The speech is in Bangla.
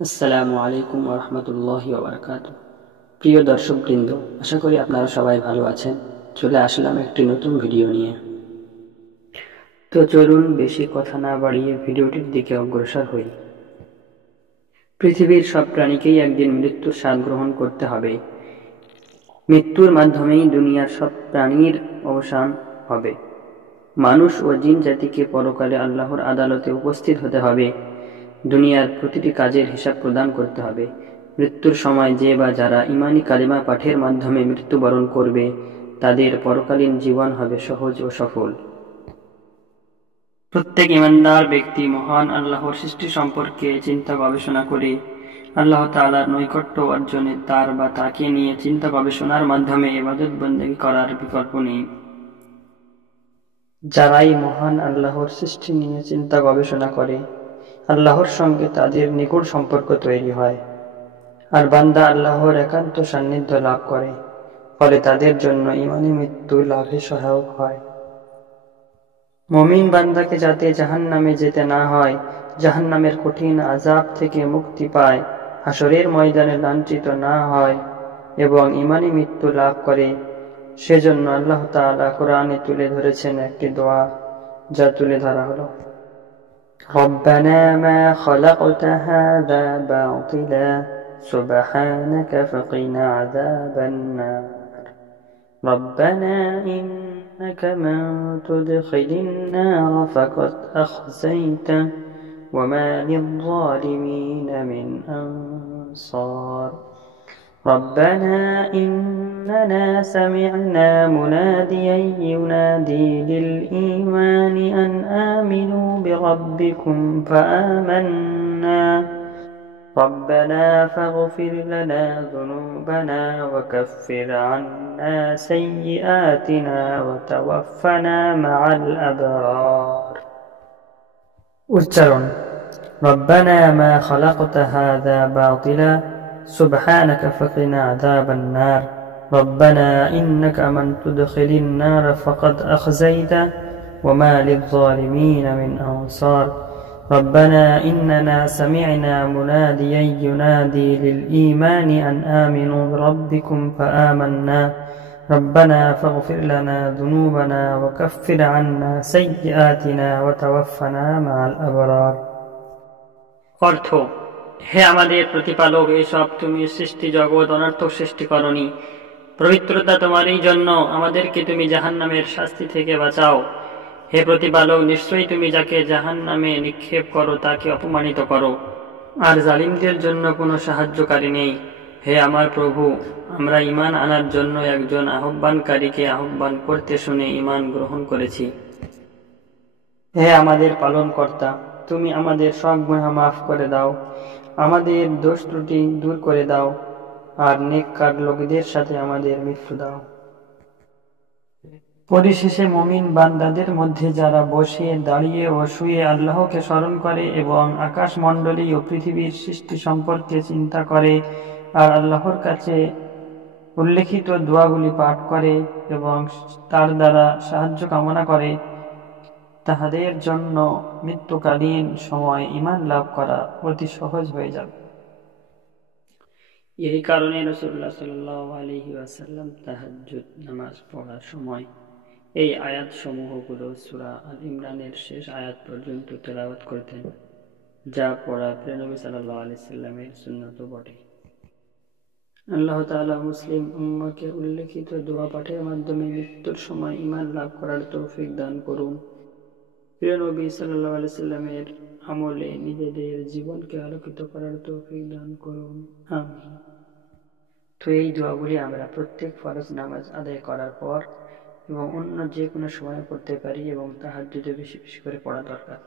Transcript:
আসসালামু আলাইকুম ওয়া রাহমাতুল্লাহি ওয়া বারাকাতুহু। প্রিয় দর্শকবৃন্দ, আশা করি আপনারা সবাই ভালো আছেন। চলে আসলাম একটি নতুন ভিডিও নিয়ে। তো চলুন বেশি কথা না বাড়িয়ে ভিডিওটির দিকে অগ্রসর হই। পৃথিবীর সব প্রাণীকেই একদিন মৃত্যুর স্বাদ গ্রহণ করতে হবে। মৃত্যুর মাধ্যমেই দুনিয়ার সব প্রাণীর অবসান হবে। মানুষ ও জিন জাতিকে পরকালে আল্লাহর আদালতে উপস্থিত হতে হবে। দুনিয়ার প্রতিটি কাজের হিসাব প্রদান করতে হবে। মৃত্যুর সময় যে বা যারা ঈমানী কালিমা পাঠের মাধ্যমে মৃত্যুবরণ করবে, তাদের পরকালীন জীবন হবে সহজ ও সফল। প্রত্যেক ঈমানদার ব্যক্তি মহান আল্লাহর সৃষ্টি সম্পর্কে চিন্তা গবেষণা করে আল্লাহ তাআলার নৈকট্য অর্জনে তার বা তাকে নিয়ে চিন্তা গবেষণার মাধ্যমে ইবাদত বন্দেগী করার বিকল্প নেই। যারাই মহান আল্লাহর সৃষ্টি নিয়ে চিন্তা গবেষণা করে, আল্লাহর সঙ্গে তাদের নিকট সম্পর্ক তৈরি হয়, আর বান্দা আল্লাহর একান্ত সান্নিধ্য লাভ করে, ফলে তাদের জন্য ঈমানী মৃত্যু লাভে সহায়ক হয়। মুমিন বান্দাকে যাতে জাহান্নামে যেতে না হয়, জাহান্নামের কঠিন আযাব থেকে মুক্তি পায়, হাসরের ময়দানে লাঞ্ছিত না হয় এবং ঈমানী মৃত্যু লাভ করে, সেজন্য আল্লাহ তাআলা কোরআনে তুলে ধরেছেন একটি দোয়া, যা তুলে ধরা হলো: ربنا ما خلقت هذا باطلا سبحانك فقنا عذاب النار ربنا إنك من تدخل النار فقد أخزيته وما للظالمين من أنصار ربنا إننا سمعنا مناديا ينادي للإيمان أن آمنوا بربكم فآمنا ربنا فاغفر لنا ذنوبنا وكفر عنا سيئاتنا وتوفنا مع الأبرار. উচ্চারণ: ربنا ما خلقت هذا باطلا سبحانك فقنا عذاب النار ربنا إنك من تدخل النار فقد أخزيته وما للظالمين من أنصار ربنا إننا سمعنا مناديا ينادي للإيمان أن آمنوا بربكم فآمنا ربنا فاغفر لنا ذنوبنا وكفر عنا سيئاتنا وتوفنا مع الأبرار. অর্থ: হে আমাদের প্রতিপালক, এসব তুমি সৃষ্টি জগৎ অনর্থক সৃষ্টি করনি। পবিত্রতা তোমারই জন্য, আমাদেরকে তুমি জাহান্নামের শাস্তি থেকে বাঁচাও। হে প্রতিপালক, নিশ্চয়ই তুমি যাকে জাহান্নামে নিক্ষেপ করো তাকে অপমানিত করো, আর জালিমদের জন্য কোনো সাহায্যকারী নেই। হে আমার প্রভু, আমরা ঈমান আনার জন্য একজন আহ্বানকারীকে আহ্বান করতে শুনে ঈমান গ্রহণ করেছি। হে আমাদের পালনকর্তা, তুমি আমাদের সব গুনাহ মাফ করে দাও, আমাদের দোষ ত্রুটি দূর করে দাও, আর নেককার লোকদের সাথে আমাদের মৃত্যু দাও। পরিশেষে মুমিন বান্দাদের মধ্যে যারা বসে, দাঁড়িয়ে ও শুয়ে আল্লাহকে স্মরণ করে এবং আকাশমণ্ডলী ও পৃথিবীর সৃষ্টি সম্পর্কে চিন্তা করে আর আল্লাহর কাছে উল্লেখিত দোয়াগুলি পাঠ করে এবং তার দ্বারা সাহায্য কামনা করে, তাহাদের জন্য মৃত্যুকালীন সময় ঈমান লাভ করা অতি সহজ হয়ে যাবে। এই কারণে রাসূলুল্লাহ সাল্লাল্লাহু আলাইহি ওয়াসাল্লাম তাহাজ্জুদ নামাজ পড়ার সময় এই আয়াতসমূহগুলো সূরা আল ইমরানের শেষ আয়াত পর্যন্ত তেলাওয়াত করতেন, যা পড়া প্রিয় নবী সাল্লাল্লাহু আলাইহি সাল্লামের সুন্নাতও বটে। আল্লাহ তাআলা মুসলিম উম্মাহকে উল্লেখিত দোয়া পাঠের মাধ্যমে মৃত্যুর সময় ঈমান লাভ করার তৌফিক দান করুন। প্রিয় নবী সাল্লাল্লাহু আলাইহি সাল্লামের আমলে নিজেদের জীবনকে আলোকিত করার তৌফিক দান করুন, আমিন। তো এই দোয়াগুলি আমরা প্রত্যেক ফরজ নামাজ আদায় করার পর এবং অন্য যে কোনো সময় পড়তে পারি এবং তাহাজ্জুদে বেশি বেশি করে পড়া দরকার।